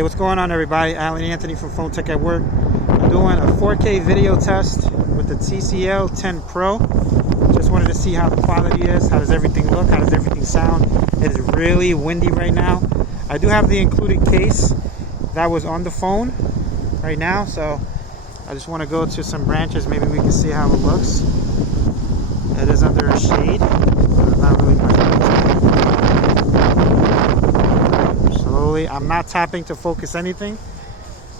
Hey, what's going on, everybody? Alan Anthony from Phone Tech at Work. I'm doing a 4K video test with the TCL 10 Pro. Just wanted to see how the quality is, how does everything look, how does everything sound. It is really windy right now. I do have the included case that was on the phone right now, so I just want to go to some branches. Maybe we can see how it looks. It is under a shade, so there's not really much light. Slowly, I'm not tapping to focus anything.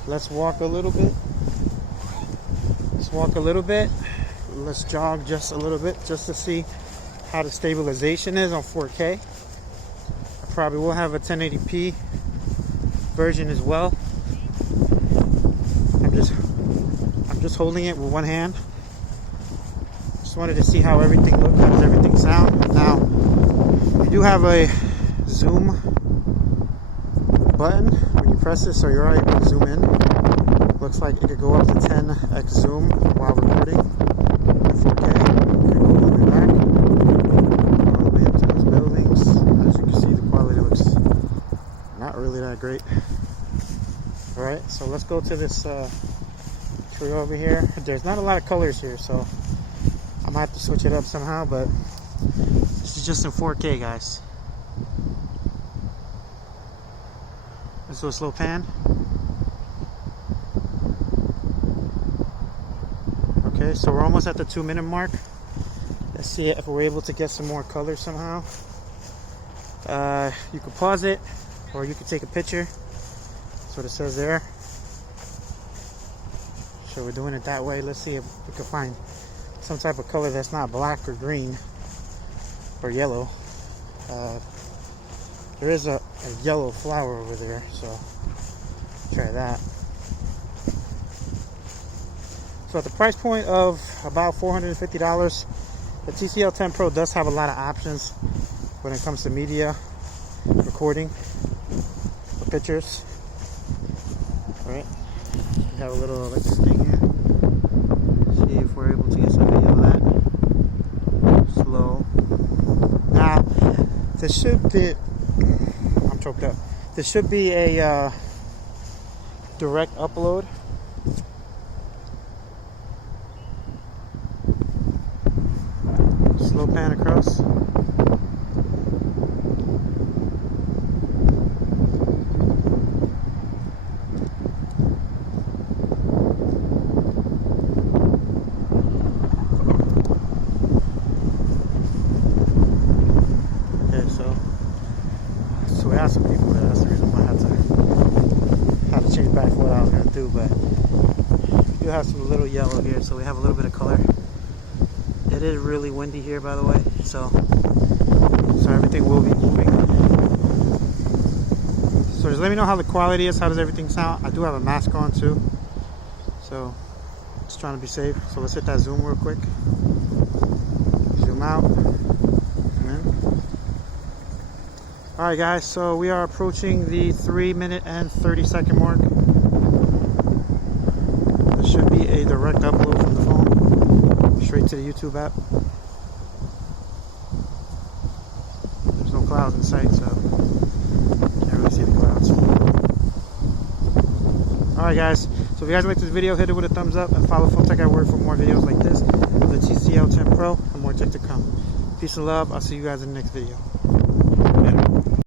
Let's walk a little bit. Let's jog just a little bit just to see how the stabilization is on 4K. I probably will have a 1080p version as well. I'm just holding it with one hand. Just wanted to see how everything looks, how does everything sound. Now, we do have a zoom button when you press it, so you're already able to zoom in. Looks like it could go up to 10x zoom while recording in 4K. You can go all the way back, all the way up to those buildings. As you can see, the quality looks not really that great. Alright, so let's go to this tree over here. There's not a lot of colors here, so I might have to switch it up somehow, but this is just in 4K, guys. Let's do a slow pan. Okay, so we're almost at the 2-minute mark. Let's see if we're able to get some more color somehow. You can pause it, or you can take a picture. That's what it says there. So we're doing it that way. Let's see if we can find some type of color that's not black or green or yellow. There is a yellow flower over there, so try that. So at the price point of about $450, the TCL 10 Pro does have a lot of options when it comes to media recording for pictures. Alright, we have a little electric thing here. See if we're able to get some video of that. Slow. Now, this should be, I'm choked up. This should be a direct upload. Slow pan across. So we have some people there. That's the reason why I had to change back for what I was going to do. But we do have some little yellow here, so we have a little bit of color. It is really windy here, by the way, so everything will be moving. So just let me know how the quality is. How does everything sound? I do have a mask on too, so just trying to be safe. So let's hit that zoom real quick. Zoom out. Alright guys, so we are approaching the 3-minute and 30-second mark. This should be a direct upload from the phone, straight to the YouTube app. There's no clouds in sight, so can't really see the clouds. Alright guys, so if you guys like this video, hit it with a thumbs up and follow Phone Tech at Work for more videos like this, the TCL 10 Pro, and more tech to come. Peace and love. I'll see you guys in the next video.